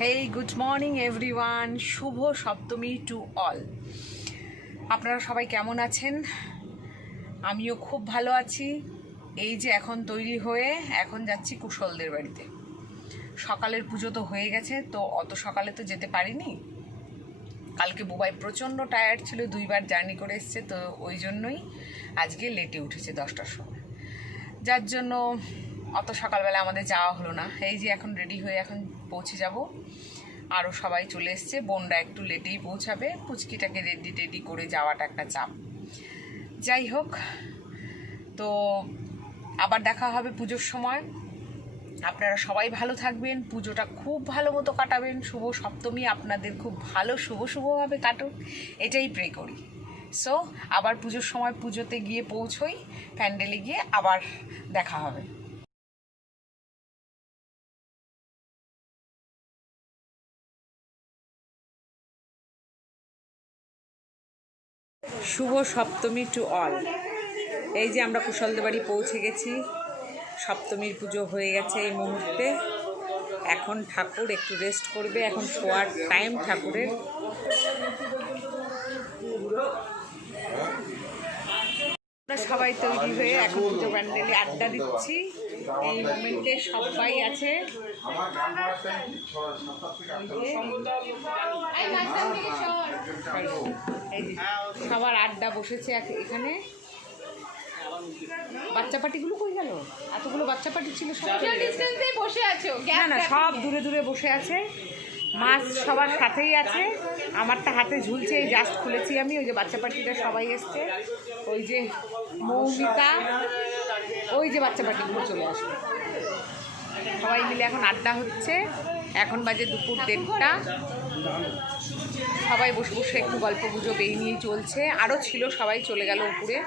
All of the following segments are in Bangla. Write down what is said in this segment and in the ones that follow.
হেই গুড মর্নিং এভরিওয়ান, শুভ সপ্তমী টু অল। আপনারা সবাই কেমন আছেন? আমিও খুব ভালো আছি। এই যে এখন তৈরি হয়ে এখন যাচ্ছি কুশলদের বাড়িতে। সকালের পুজো তো হয়ে গেছে, তো অত সকালে তো যেতে পারিনি। কালকে বুবাই প্রচণ্ড টায়ার্ড ছিল, 2বার জার্নি করে এসছে, তো ওই জন্যই আজকে লেটে উঠেছে 10টার সময়, যার জন্য অত সকালবেলা আমাদের যাওয়া হলো না। এই যে এখন রেডি হয়ে এখন পৌঁছে যাব। আরও সবাই চলে এসছে, বোনরা একটু লেটেই পৌঁছাবে। পুচকিটাকে রেডি করে যাওয়াটা একটা চাপ। যাই হোক, তো আবার দেখা হবে পুজোর সময়। আপনারা সবাই ভালো থাকবেন, পুজোটা খুব ভালো মতো কাটাবেন। শুভ সপ্তমী আপনাদের খুব ভালো শুভভাবে কাটুক, এটাই প্রে করি। সো আবার পুজোর সময় পুজোতে গিয়ে পৌঁছই, প্যান্ডেলে গিয়ে আবার দেখা হবে। শুভ সপ্তমী টু অল। এই যে আমরা কুশলদের বাড়ি পৌঁছে গেছি। সপ্তমীর পুজো হয়ে গেছে এই মুহূর্তে। এখন ঠাকুর একটু রেস্ট করবে, এখন শোয়ার টাইম ঠাকুরের। আমরা সবাই তৈরি হয়ে এখন পুজো প্যান্ডেলে আড্ডা দিচ্ছি। এই মোমেন্টে সবাই আছে। সবার আড্ডা বসেছে এখানে। বাচ্চা পার্টিগুলো কই গেল? এতগুলো বাচ্চা পার্টি ছিল, সব বসে আছো? না, সব দূরে দূরে বসে আছে। মাছ সবার সাথেই আছে। আমারটা হাতে ঝুলছে, এই জাস্ট খুলেছি আমি। ওই যে বাচ্চা পার্টিটা সবাই এসছে, ওই যে মৌমিতা, ওই যে বাচ্চা পার্টিগুলো চলে আসবে। সবাই মিলে এখন আড্ডা হচ্ছে। এখন বাজে দুপুর 1:30। সবাই বসে বসে একটু গল্প গুজব এই নিয়েই চলছে। আরও ছিল, সবাই চলে গেল উপরে।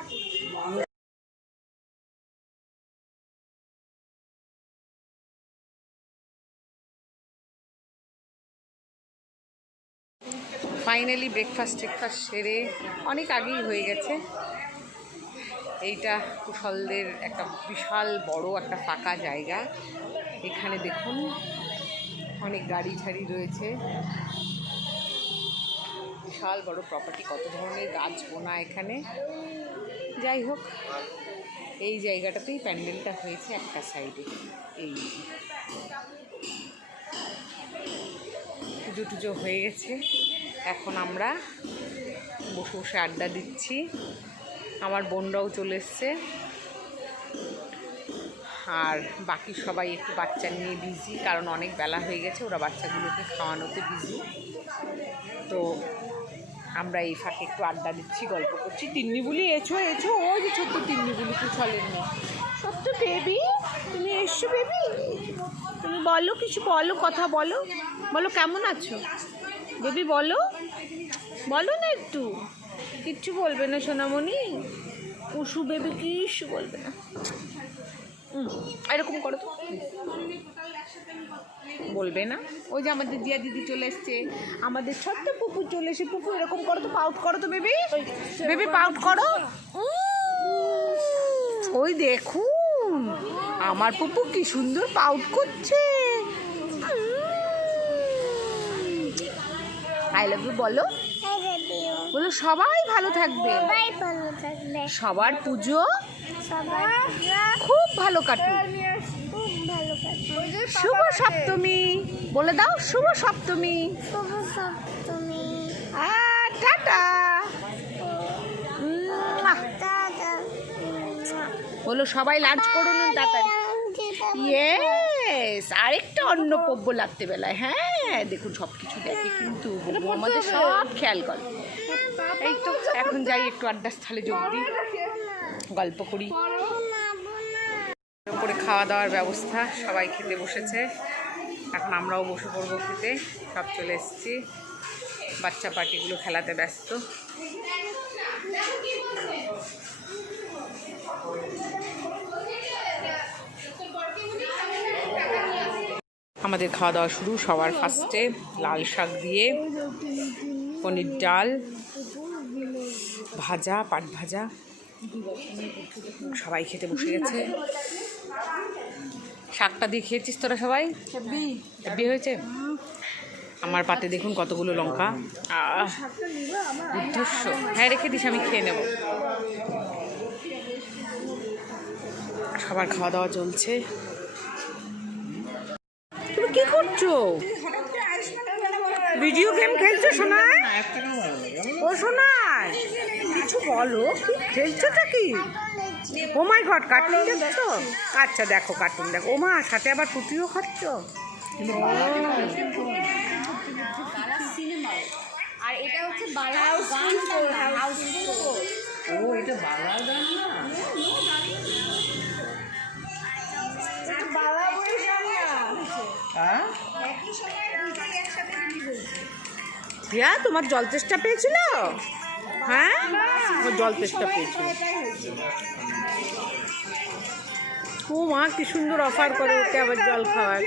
ফাইনালি ব্রেকফাস্ট সেরে অনেক আগেই হয়ে গেছে। এইটা কুশলদের একটা বিশাল বড় একটা ফাঁকা জায়গা। এখানে দেখুন অনেক গাড়ি ঝাড়ি রয়েছে, বিশাল বড় প্রপার্টি, কত ধরনের গাছ বোনা এখানে। যাই হোক, এই জায়গাটাতেই প্যান্ডেলটা হয়েছে একটা সাইডে। এই পুজো টুজো হয়ে গেছে, এখন আমরা বসে বসে আড্ডা দিচ্ছি। আমার বোনরাও চলে এসছে, আর বাকি সবাই একটু বাচ্চা নিয়ে বিজি, কারণ অনেক বেলা হয়ে গেছে, ওরা বাচ্চাগুলোকে খাওয়ানোতে বিজি। তো আমরা এই ফাঁকে একটু আড্ডা দিচ্ছি, গল্প করছি। তিন্নি বলি এছো, ওই যে ছোট্ট তিন্নি বলি কুশলের মেয়ে। ছোট্ট বেবি, তুমি এসছো বেবি? তুমি বলো, কিছু বলো, কথা বলো, কেমন আছো বেবি? বলো না, একটু কিচ্ছু বলবে না সোনামণি? কুশু বেবি কিছু বলবে না। এরকম করো তো, বলবে না। ওই যে আমাদের জিয়া দিদি চলে এসছে, আমাদের ছোট্ট পুপু চলে এসে। পুপু এরকম করো তো, পাউট করো তো বেবি, পাউট করো। ওই দেখুন আমার পুপু কি সুন্দর পাউট করছে। আই লাভ ইউ বলো, সবাই ভালো থাকবে, সবার পুজো খুব ভালো কাটুক। শুভ সপ্তমী বলে দাও, শুভ সপ্তমী। টাটা বলো, সবাই লাঞ্চ করুন তাড়াতাড়ি। ইয়েস, আরেকটা অন্নপব্য লাগতে বেলায়। হ্যাঁ দেখুন, সব কিছু দেখে কিন্তু আমাদের সব খেয়াল করে। এই তো এখন যাই, একটু আড্ডার স্থলে যোগ দিই, গল্প করি। করে খাওয়া দাওয়ার ব্যবস্থা, সবাই খেতে বসেছে। এখন আমরাও বসে পড়বো খেতে। সব চলে এসেছি, বাচ্চা পার্টিগুলো খেলাতে ব্যস্ত। আমাদের খাওয়া দাওয়া শুরু। সবার ফার্স্টে লাল শাক দিয়ে পনির ডাল, ভাজা, পাট ভাজা, সবাই খেতে বসে গেছে। শাকটা দিয়ে খেয়েছিস তোরা সবাই? হেব্বি হয়েছে। আমার পাতে দেখুন কতগুলো লঙ্কা। দুর্ধর্ষ। হ্যাঁ রেখে দিস, আমি খেয়ে নেব। সবার খাওয়া দাওয়া চলছে। তুমি কি করছো? ভিডিও গেম খেলছো সোনাই? ও সোনাই কিছু বলো, কি খেলছোটা কি? ও মাই গড, কার্টুন দেখছো? আচ্ছা দেখো কার্টুন দেখো। ও মা, সাথে আবার পুঁতিও খাচ্ছ? আর এটা হচ্ছে বালার গান। ও এটা বালার গান না? প্রিয়া, তোমার জল তেষ্টা পেয়েছিল? হ্যাঁ, ও জল তেষ্টা পেয়েছিল। ও মা, কি সুন্দর অফার করে ওকে আবার জল খাওয়ার।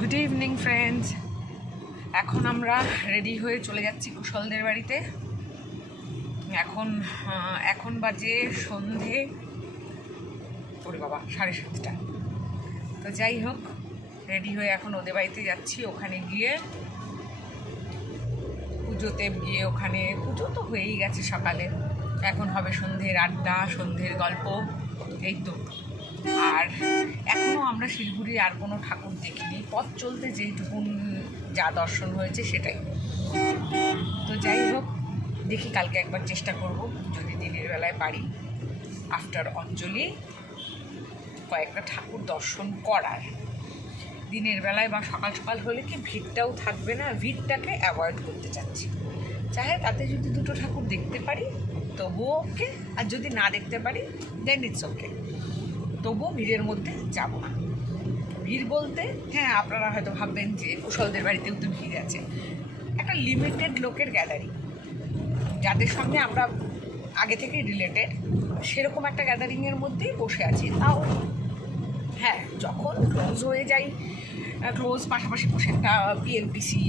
গুড ইভিনিং ফ্রেন্ডস, এখন আমরা রেডি হয়ে চলে যাচ্ছি কুশলদের বাড়িতে। এখন বাজে সন্ধে, ওরে বাবা 7:30। তো যাই হোক, রেডি হয়ে এখন ওদের বাড়িতে যাচ্ছি। ওখানে গিয়ে পুজোতে গিয়ে, ওখানে পুজো তো হয়েই গেছে সকালে, এখন হবে সন্ধ্যের আড্ডা, সন্ধ্যের গল্প, এই তো। আর এখনও আমরা শিলিগুড়ির আর কোনো ঠাকুর দেখিনি, পথ চলতে যেইটুকুন যা দর্শন হয়েছে সেটাই। তো যাই হোক, দেখি কালকে একবার চেষ্টা করব যদি দিনের বেলায় পারি, আফটার অঞ্জলি কয়েকটা ঠাকুর দর্শন করার। দিনের বেলায় বা সকাল সকাল হলে কি ভিড়টাও থাকবে না, ভিড়টাকে অ্যাভয়েড করতে চাচ্ছি। চাহে তাতে যদি দুটো ঠাকুর দেখতে পারি তবুও ওকে, আর যদি না দেখতে পারি দেন ইটস ওকে, তবুও ভিড়ের মধ্যে যাব না। ভিড় বলতে হ্যাঁ, আপনারা হয়তো ভাববেন যে কুশলদের বাড়িতেও তো ভিড় আছে। একটা লিমিটেড লোকের গ্যাদারিং, যাদের সঙ্গে আমরা আগে থেকেই রিলেটেড, সেরকম একটা গ্যাদারিংয়ের মধ্যেই বসে আছি। তাও হ্যাঁ, যখন ক্লোজ হয়ে যাই, ক্লোজ পাশাপাশি বসে একটা পিএলপিসি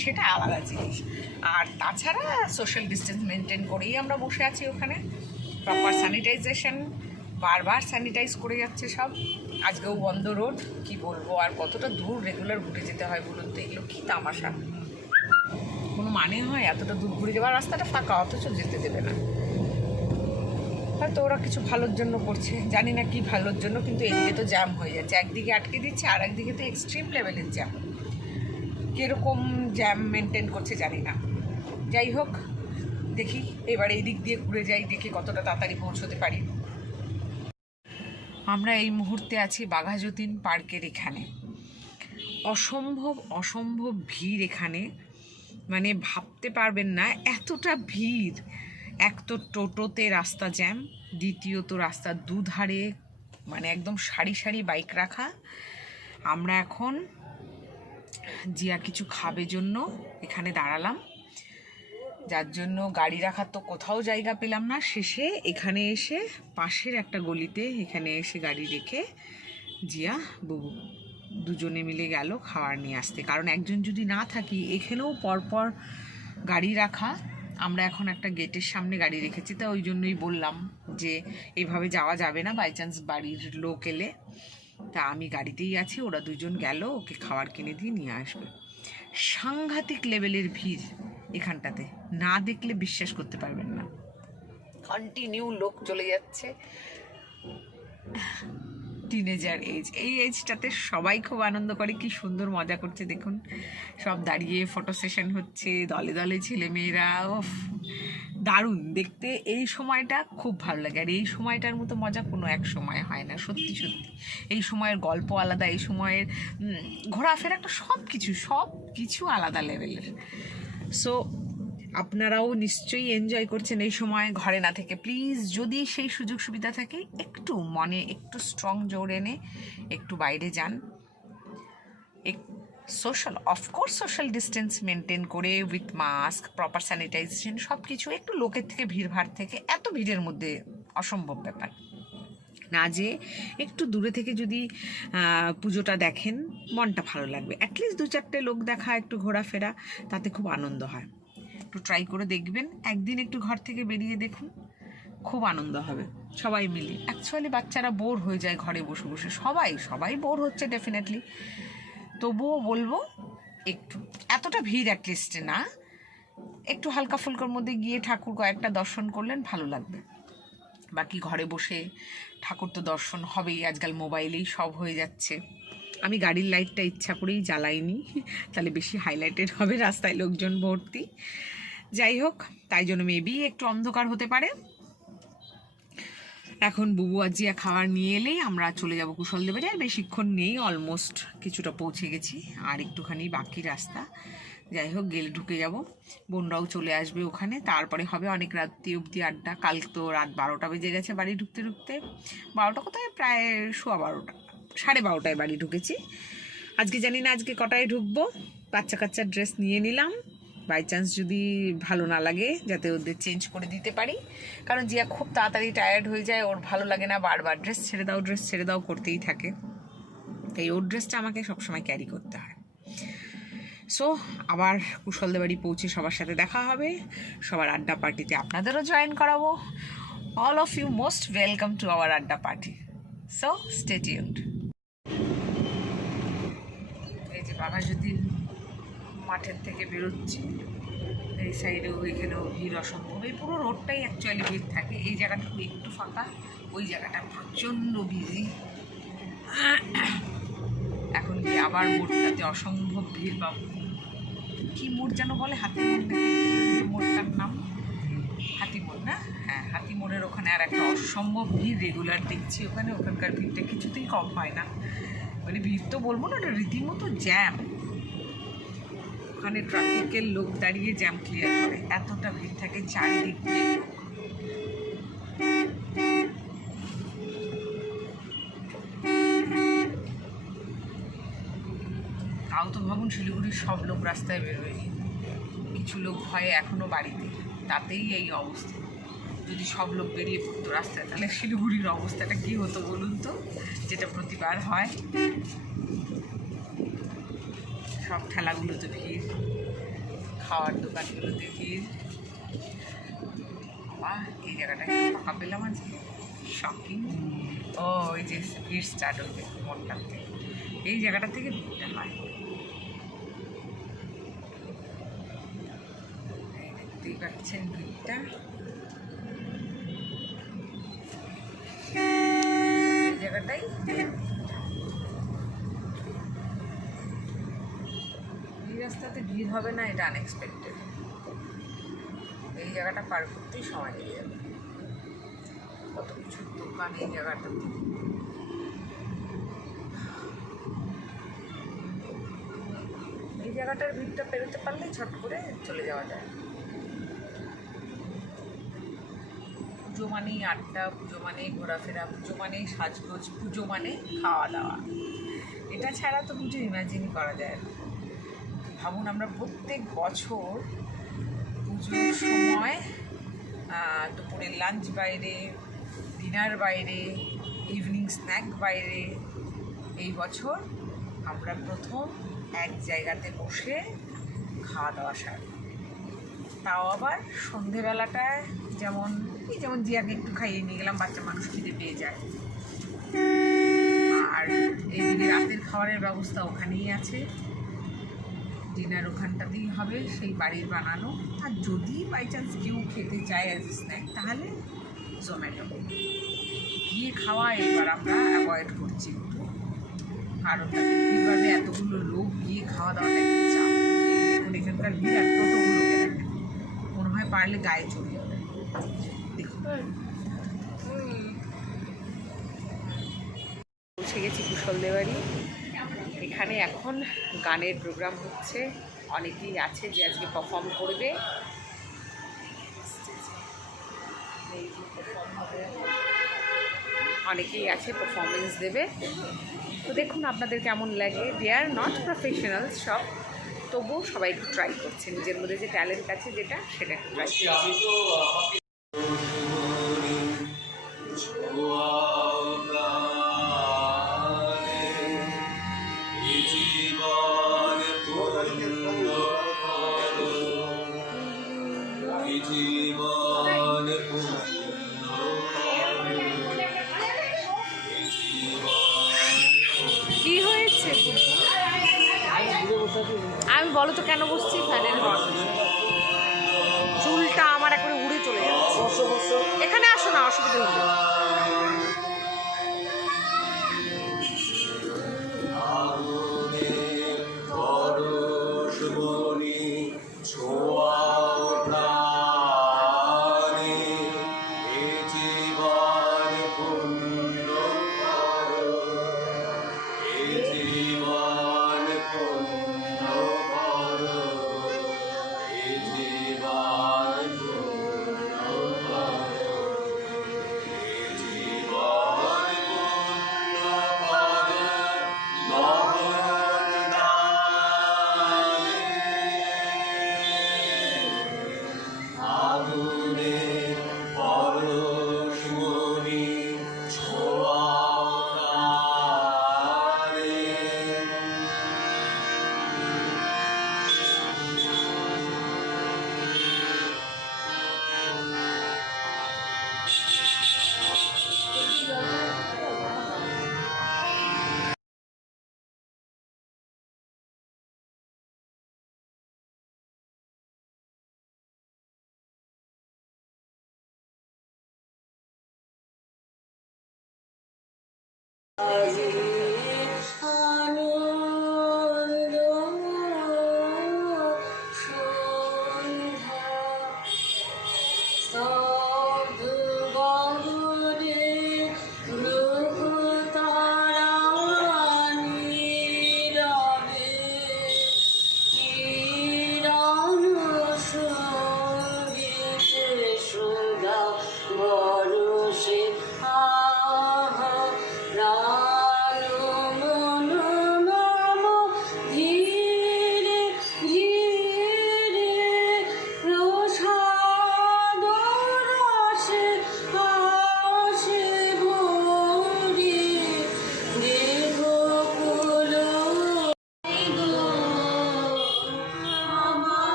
সেটা আলাদা জিনিস। আর তাছাড়া সোশ্যাল ডিস্টেন্স মেনটেন করেই আমরা বসে আছি ওখানে। প্রপার স্যানিটাইজেশন, বারবার স্যানিটাইজ করে যাচ্ছে সব। আজকেও বন্ধ রোড, কি বলবো। আর কতটা দূর রেগুলার ঘুরে যেতে হয় বলুন তো, এগুলো কী তামাশা, কোনো মানে হয়? এতটা দূর ঘুরে যাওয়ার রাস্তাটা ফাঁকা, অথচ যেতে দেবে না। হয়তো ওরা কিছু ভালোর জন্য করছে, জানি না কি ভালোর জন্য, কিন্তু এদিকে তো জ্যাম হয়ে যাচ্ছে, একদিকে আটকে দিচ্ছে আর একদিকে তো এক্সট্রিম লেভেলের জ্যাম। কীরকম জ্যাম মেনটেন করছে জানি না। যাই হোক, দেখি এবার এই দিক দিয়ে ঘুরে যাই, দেখি কতটা তাড়াতাড়ি পৌঁছতে পারি। আমরা এই মুহূর্তে আছি বাঘাযতীন পার্কের এখানে। অসম্ভব ভিড় এখানে, মানে ভাবতে পারবেন না এতটা ভিড়। এক তো টোটোতে রাস্তা জ্যাম, দ্বিতীয়ত রাস্তার দুধারে মানে একদম সারি সারি বাইক রাখা। আমরা এখন জিয়া কিছু খাবে জন্য এখানে দাঁড়ালাম, যার জন্য গাড়ি রাখার তো কোথাও জায়গা পেলাম না। শেষে এখানে এসে পাশের একটা গলিতে এখানে এসে গাড়ি রেখে জিয়া বুবু দুজনে মিলে গেল খাবার নিয়ে আসতে। কারণ একজন যদি না থাকি, এখানেও পরপর গাড়ি রাখা, আমরা এখন একটা গেটের সামনে গাড়ি রেখেছি, তা ওই জন্যই বললাম যে এভাবে যাওয়া যাবে না, বাই চান্স বাড়ির লোক এলে। তা আমি গাড়িতেই আছি, ওরা দুজন গেল ওকে খাবার কিনে দিয়ে নিয়ে আসবে। সাংঘাতিক লেভেলের ভিড় এখানটাতে, না দেখলে বিশ্বাস করতে পারবেন না। কন্টিনিউ লোক চলে যাচ্ছে। টিনেজার এজ, এই এজটাতে সবাই খুব আনন্দ করে, কি সুন্দর মজা করছে দেখুন। সব দাঁড়িয়ে ফটো সেশন হচ্ছে, দলে দলে ছেলেমেয়েরা, ওফ দারুণ দেখতে। এই সময়টা খুব ভালো লাগে, আর এই সময়টার মতো মজা কোনো এক সময় হয় না, সত্যি সত্যি। এই সময়ের গল্প আলাদা, এই সময়ের ঘোরাফেরা, একটা সব কিছু আলাদা লেভেলের। সো আপনারাও নিশ্চয়ই এনজয় করছেন এই সময় ঘরে না থেকে। প্লিজ যদি সেই সুযোগ সুবিধা থাকে, একটু মনে একটু স্ট্রং জোর এনে একটু বাইরে যান। অফকোর্স সোশ্যাল ডিস্টেন্স মেনটেন করে, উইথ মাস্ক, প্রপার স্যানিটাইজেশন, সব কিছু। একটু লোকের থেকে, ভিড়ভাড় থেকে, এত ভিড়ের মধ্যে অসম্ভব ব্যাপার। না যেয়ে একটু দূরে থেকে যদি পুজোটা দেখেন মনটা ভালো লাগবে। অ্যাটলিস্ট 2-4টে লোক দেখা, একটু ঘোরাফেরা, তাতে খুব আনন্দ হয়। একটু ট্রাই করে দেখবেন, একদিন একটু ঘর থেকে বেরিয়ে দেখুন, খুব আনন্দ হবে সবাই মিলে। অ্যাকচুয়ালি বাচ্চারা বোর হয়ে যায় ঘরে বসে বসে, সবাই বোর হচ্ছে ডেফিনেটলি। তবুও বলবো একটু, এতটা ভিড় অ্যাটলিস্ট না, একটু হালকা ফুলকার মধ্যে গিয়ে ঠাকুর কয়েকটা দর্শন করলেন, ভালো লাগবে। বাকি ঘরে বসে ঠাকুর তো দর্শন হবেই, আজকাল মোবাইলেই সব হয়ে যাচ্ছে। আমি গাড়ির লাইটটা ইচ্ছা করেই জ্বালাইনি, তাহলে বেশি হাইলাইটেড হবে, রাস্তায় লোকজন ভর্তি। যাই হোক, তাই জন্য মেবি একটু অন্ধকার হতে পারে। এখন বুবু আজিয়া খাবার নিয়ে এলেই আমরা চলে যাব কুশলদের বাড়ি। আর বেশিক্ষণ নেই, অলমোস্ট কিছুটা পৌঁছে গেছি, আর একটুখানি বাকি রাস্তা। যাই হোক, গেলে ঢুকে যাব, বোনরাও চলে আসবে ওখানে, তারপরে হবে অনেক রাত্রি অবধি আড্ডা। কাল তো রাত 12টা বেজে গেছে বাড়ি ঢুকতে ঢুকতে। 12টা কোথায়, প্রায় 12:15, 12:30টায় বাড়ি ঢুকেছি। আজকে জানি না আজকে কটায় ঢুকবো। বাচ্চা কাচ্চার ড্রেস নিয়ে নিলাম, বাই চান্স যদি ভালো না লাগে যাতে ওদের চেঞ্জ করে দিতে পারি, কারণ জিয়া খুব তাড়াতাড়ি টায়ার্ড হয়ে যায়, ওর ভালো লাগে না বারবার ড্রেস ছেড়ে দাও করতেই থাকে, তাই ওর ড্রেসটা আমাকে সবসময় ক্যারি করতে হয়। সো আবার কুশলদের বাড়ি পৌঁছে সবার সাথে দেখা হবে, সবার আড্ডা পার্টিতে আপনাদেরও জয়েন করাবো। All of you most welcome to our adda party. So stay tuned. এই যে বাবা যদি মাঠের থেকে বেরোচ্ছি, এই সাইডেও এখানেও ভিড় অসম্ভব। এই পুরো রোডটাই অ্যাকচুয়ালি ভিড় থাকে, এই জায়গাটুকু একটু ফাঁকা, ওই জায়গাটা প্রচণ্ড বিজি। এখন কি আবার মোড়টাতে অসম্ভব ভিড় পাবো। কি মোড় যেন বলে, হাতি মোড় নাকি মোড়টার নাম, হাতি মোড় না? হ্যাঁ, হাতি মোড়ের ওখানে আর একটা অসম্ভব ভিড় রেগুলার দেখছি ওখানে। ওখানকার ভিড়টা কিছুতেই কম হয় না, মানে ভিড় তো বলবো না, ওটা রীতিমতো জ্যাম। ওখানে ট্রাফিকের লোক দাঁড়িয়ে জ্যাম ক্লিয়ার করে, এতটা ভিড় থাকে চারিদিক দিয়ে লোক। তাও তো ভাবুন, শিলিগুড়ির সব লোক রাস্তায় বেরোয়নি, কিছু লোক ভয়ে এখনও বাড়িতে, তাতেই এই অবস্থা। যদি সব লোক বেরিয়ে পড়তো রাস্তায়, তাহলে শিলিগুড়ির অবস্থাটা কী হতো বলুন তো, যেটা প্রতিবার হয়। সব ঠেলাগুলোতে ভিড়, খাওয়ার দোকানগুলোতে ভিড়। বাহ, এই জায়গাটা একটু ফাঁকা পেলাম আজকে, শকিং। ও, ওই যে ভিড় স্টার্ট হচ্ছে মনটার থেকে, এই জায়গাটা থেকে ভিড়টা হয়। দেখতেই পাচ্ছেন ভিড়টা, এই জায়গাটাই। এই রাস্তাতে ভিড় হবে না এটা আনএক্সপেক্টেড, এই জায়গাটা পার করতেই সময় লেগে যাবে। কত কিছু দোকান এই জায়গাটাতে। এই জায়গাটার ভিড়টা পেরোতে পারলে ছট করে চলে যাওয়া যায়। পুজো মানেই আড্ডা, পুজো মানেই ঘোরাফেরা, পুজো মানেই সাজগোজ, পুজো মানে খাওয়া দাওয়া। এটা ছাড়া তো পুজো ইমাজিন করা যায় না। ভাবুন, আমরা প্রত্যেক বছর পুজোর সময় দুপুরের লাঞ্চ বাইরে, ডিনার বাইরে, ইভিনিং স্ন্যাক বাইরে। এই বছর আমরা প্রথম এক জায়গাতে বসে খাওয়া দাওয়া সার, তাও আবার সন্ধেবেলাটায়, যেমন জিয়াকে একটু খাইয়ে নিয়ে গেলাম, বাচ্চা মানুষ খিদে পেয়ে যায়। আর এইদিকে রাতের খাবারের ব্যবস্থা ওখানেই আছে, ডিনার ওখানটাতেই হবে, সেই বাড়ির বানানো। আর যদি বাই চান্স কেউ খেতে চায় অ্যাজ এ স্ন্যাক, তাহলে জোম্যাটো গিয়ে খাওয়া এবার আমরা অ্যাভয়েড করছি একটু, কারণ তাতে ভিড় বাড়বে, এতগুলো লোক গিয়ে খাওয়া দাওয়াটা একটু চাপ। দেখুন এখানকার ভিড়, আর টোটোগুলোকে দেখেন, মনে হয় পারলে গায়ে চলে যাবে। দেখুন, পৌঁছে গেছি কুশলদের বাড়ি। এখানে এখন গানের প্রোগ্রাম হচ্ছে, অনেকেই আছে যে আজকে পারফর্ম করবে। অনেকেই আছে পারফরমেন্স দেবে, তো দেখুন আপনাদের কেমন লাগে। দে আর নট প্রফেশনাল সব, তবুও সবাই একটু ট্রাই করছে, নিজের মধ্যে যে ট্যালেন্ট আছে যেটা, সেটা একটু ট্রাই করছে। বলো তো কেন বসছি? ফ্যানের হর্ন। চুলটা আমার একবারে উড়ে চলে যাচ্ছে। এখানে আসো না, অসুবিধা হচ্ছে।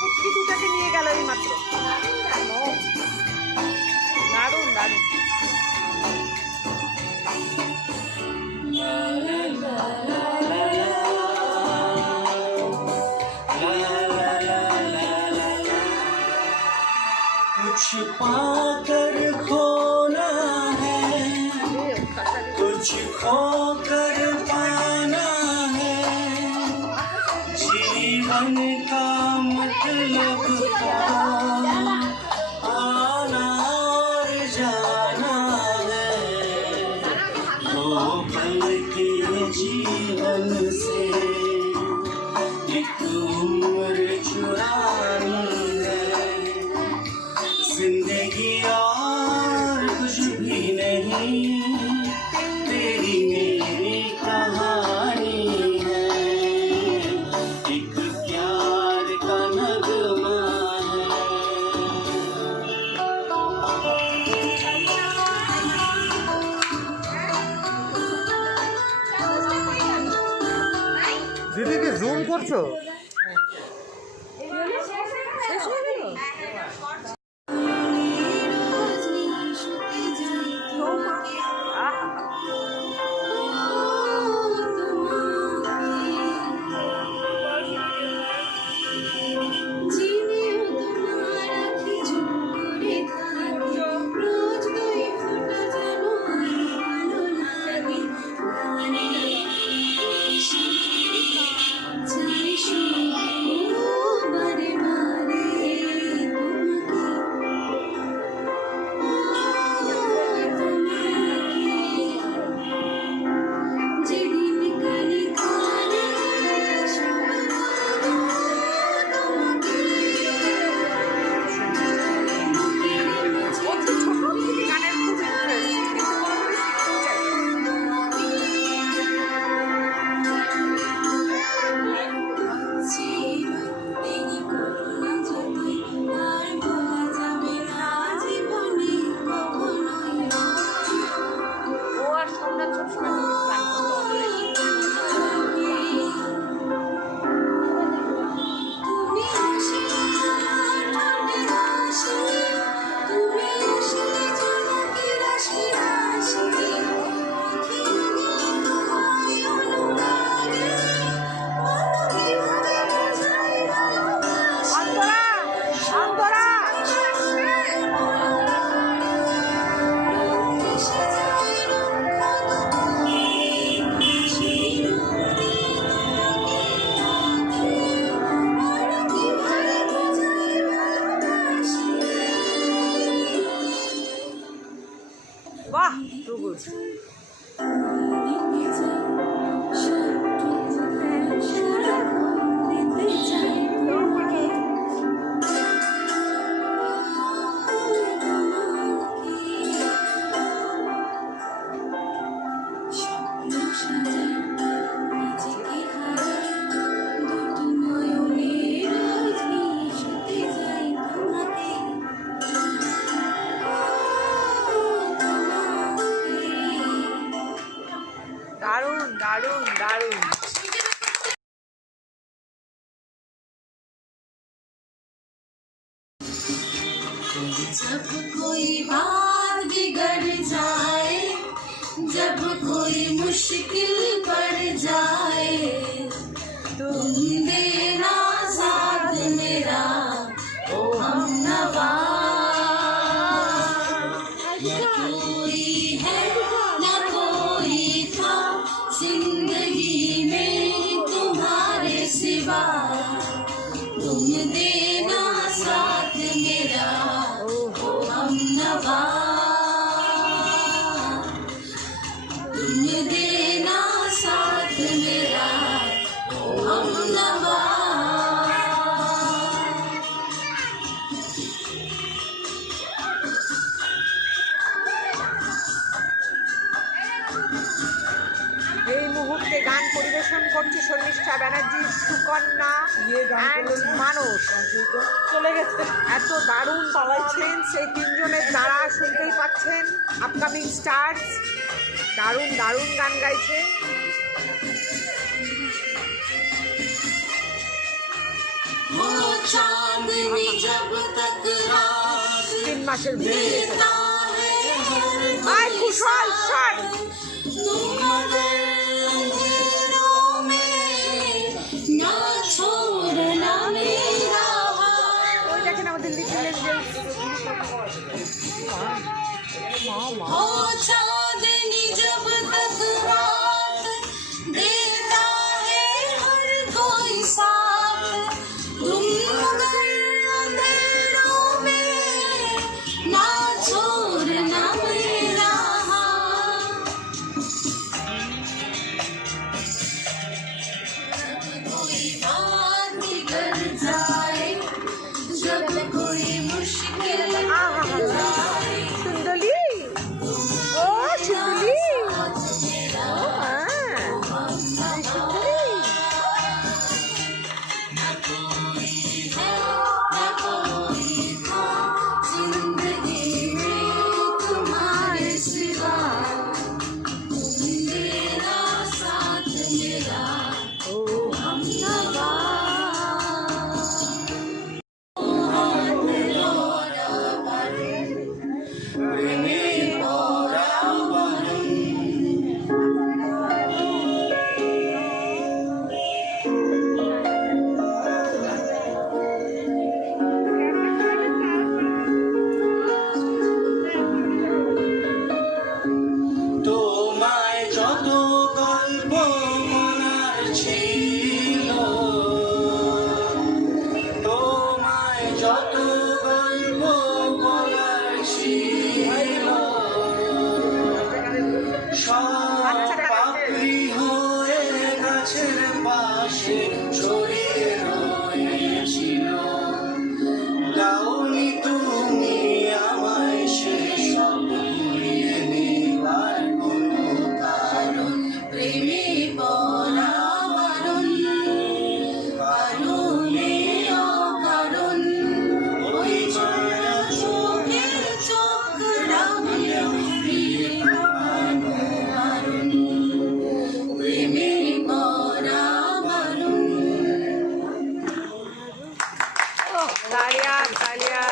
পুচকি দুটাকে নিয়ে গেল এই মাত্র। দারুণ দারুণ। कुछ पाकर खोना है, कुछ खोकर पाना है, जीवन का मतलब आना और जाना है, दो पल के जीवन से तेरी मेरी कहानी है, एक प्यार का नगमा है। দিদিকে জুম করছো? বাহ, টু গুড। দারুণ দারুণ দারুণ। जब कोई बात बिगड़ जाए, जब कोई मुश्किल पड़ जाए, तुम देना साथ मेरा ओ हमनवा। न कोई है न कोई था जिंदगी में तुम्हारे सिवा, तुम देना साथ मेरा ओ हमनवा। तुम देना साथ मेरा ओ हमनवा। এই মুহূর্তে গান পরিবেশন করছে শর্মিষ্ঠা ব্যানার্জি, সুকন্যা and মানস। চলে গেছে। এত দারুণ পারফরমেন্স এই তিনজনের দ্বারা শুনতেই পাচ্ছেন। আপকামিং স্টার্স দারুণ দারুণ গান গাইছে। वो चांदनी जब तक रात 3 মাসের देता है हर আয় কুশল শট। तुम मगर अंधेरों में ना छोड़ना मेरा हाथ। ওই দেখেন আমাদের লিটল এঞ্জেলস। वो चांदनी जब तक रात देता है हर कोई साथ, तुम मगर अंधेरों में ना छोड़ना मेरा हाथ। जब कोई बात बिगड़ जाए, जब कोई मुश्किल पड़ जाए, সুন্দরী ও সব পাপড়ি হয়ে গাছের পাশে ছড়িয়ে রয়েছিল। দাওনি তুমি আমায় সে সব ঘুরিয়ে নেবার কোনো কারণ। প্রেমে পরাবরণ কারণে অকারণ ওই ছায়া চোখে চোখ রাখলে ফিরে পাবো কারণ। প্রেমে পরাবরণ। তালিয়া তালিয়া।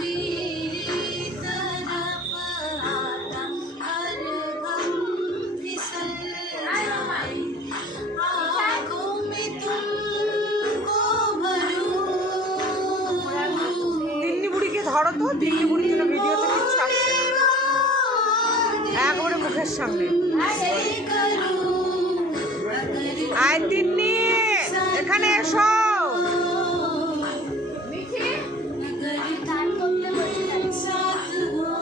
मेरी तरफ आता हर गम फिसल जाए आँखों में तुमको भरूं। দিল্লি বুড়িকে ধরো তো, দিল্লি বুড়ির জন্য ভিডিওতে কিচ্ছু আসছে না, একবারে মুখের সামনে। ऐसे करूं अगर আয় তিন্নি, এখানে এসো। साथ हो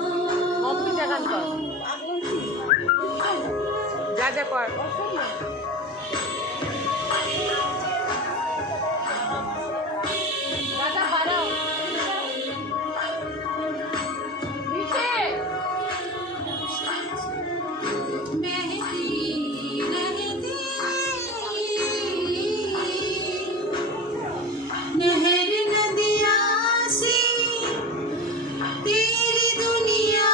অম্বিকা গান কর, যা যা কর। महकी रहती नहर नदियाँ सी तेरी दुनिया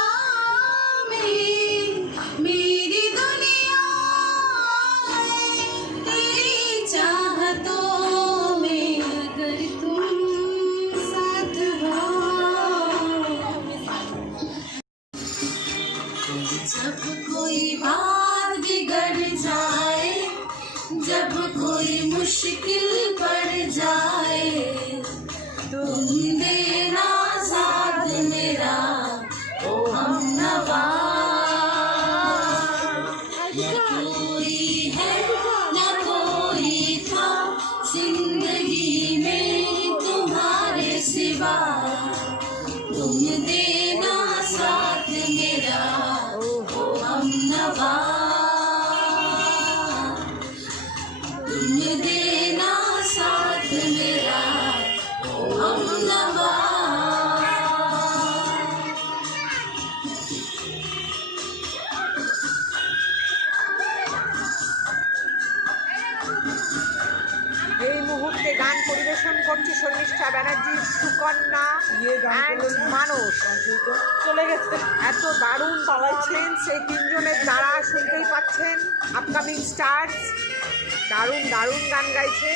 में मेरी दुनिया है तेरी चाहतों में अगर तुम साथ हो। जब कोई बात बिगड़ जाए जब कोई मुश्किल पड़ जाए तुम देना साथ मेरा ओ हमनवा। न कोई है न कोई था जिंदगी में तुम्हारे सिवा तुम देना साथ मेरा ओ हमनवा। तुम देना साथ मेरा ओ हमनवा। এই মুহূর্তে গান পরিবেশন করছে শর্মিষ্ঠা ব্যানার্জি, সুকন্যা and মানস। চলে গেছে। এত দারুণ পারফরমেন্স এই তিনজনের দ্বারা শুনতেই পাচ্ছেন। আপকামিং স্টার্স দারুণ দারুণ গান গাইছে।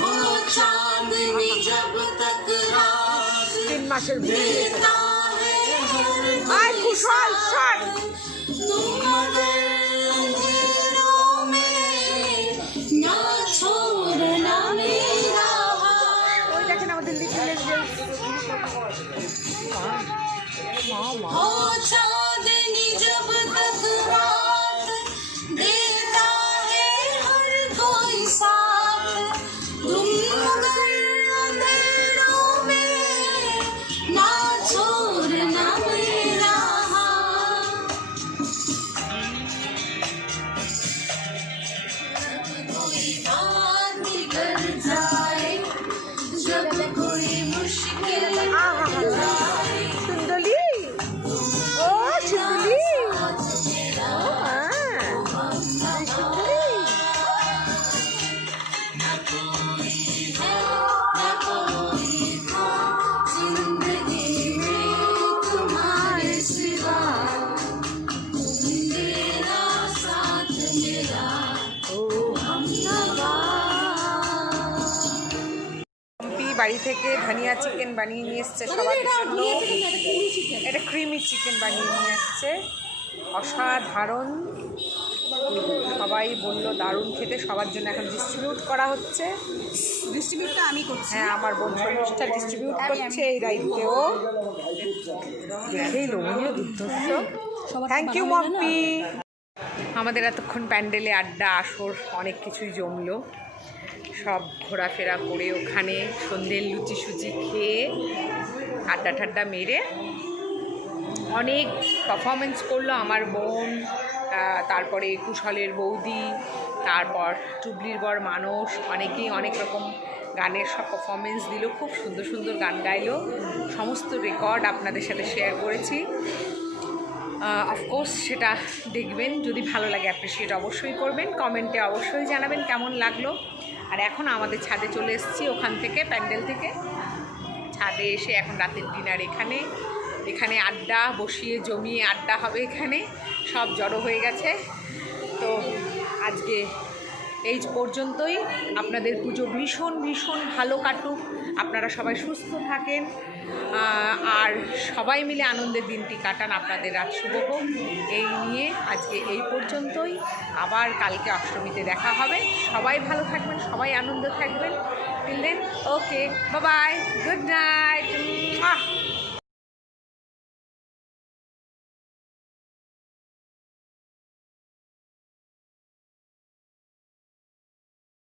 वो चांदनी जब तक रात 3 মাসের বিয়ে। देता है हर আয় কুশল শট। तुम मगर अंधेरों में ना छोड़ना मेरा हाथ। ওই দেখেন আমাদের লিটল এঞ্জেলস। ओ चांदनी जब तक रात देता है हर कोई साथ तुम मगर अंधेरों में ना छोड़ना मेरा हाथ। जब कोई बात बिगड़ जाए जब कोई मुश्किल पड़ जाए সুন্দলি, ও সুন্দলি, ও মা, এই সুন্দলি। जिंदगी में तुम्हारे सिवा तुम मेरा साथ मेरा हमनवा। পম্পি বাড়ি থেকে ধনিয়া চিকেন বানিয়ে নিয়ে এসছে সবার জন্য। এটা ক্রিমি চিকেন বানিয়ে নিয়ে এসছে, অসাধারণ। সবাই বললো দারুণ খেতে, সবার জন্য এখন ডিস্ট্রিবিউট করা হচ্ছে। ডিস্ট্রিবিউটটা আমি করছি। হ্যাঁ, আমার বোন শর্মিষ্ঠা ডিস্ট্রিবিউট করছে এই দায়িত্বেও। দেখেই লোভনীয় দুর্ধর্ষ। সবার থ্যাংক ইউ বানানো যায় না। মম্পি। আমাদের এতক্ষণ প্যান্ডেলে আড্ডা আসর অনেক কিছুই জমলো, সব ঘোরাফেরা করে ওখানে সন্ধ্যের লুচি সুচি খেয়ে আড্ডা ঠাড্ডা মেরে অনেক পারফরমেন্স করলো আমার বোন, তারপরে কুশলের বৌদি, তারপর টুবলির বর মানস, অনেকেই অনেক রকম গানের সব পারফরমেন্স দিল, খুব সুন্দর সুন্দর গান গাইলো, সমস্ত রেকর্ড আপনাদের সাথে শেয়ার করেছি। অফকোর্স সেটা দেখবেন, যদি ভালো লাগে অ্যাপ্রিসিয়েট অবশ্যই করবেন, কমেন্টে অবশ্যই জানাবেন কেমন লাগলো। আর এখন আমাদের ছাদে চলে এসেছি ওখান থেকে, প্যান্ডেল থেকে ছাদে এসে এখন রাতের ডিনার এখানে, এখানে আড্ডা বসিয়ে জমিয়ে আড্ডা হবে, এখানে সব জড়ো হয়ে গেছে। তো আজকে এই পর্যন্তই, আপনাদের পুজো ভীষণ ভীষণ ভালো কাটুক, আপনারা সবাই সুস্থ থাকেন, আর সবাই মিলে আনন্দের দিনটি কাটান, আপনাদের রাত শুভ হোক। এই নিয়ে আজকে এই পর্যন্তই, আবার কালকে অষ্টমীতে দেখা হবে। সবাই ভালো থাকবেন, সবাই আনন্দ থাকবেন। টিল দেন, ওকে, বাই বাই, গুড নাইট।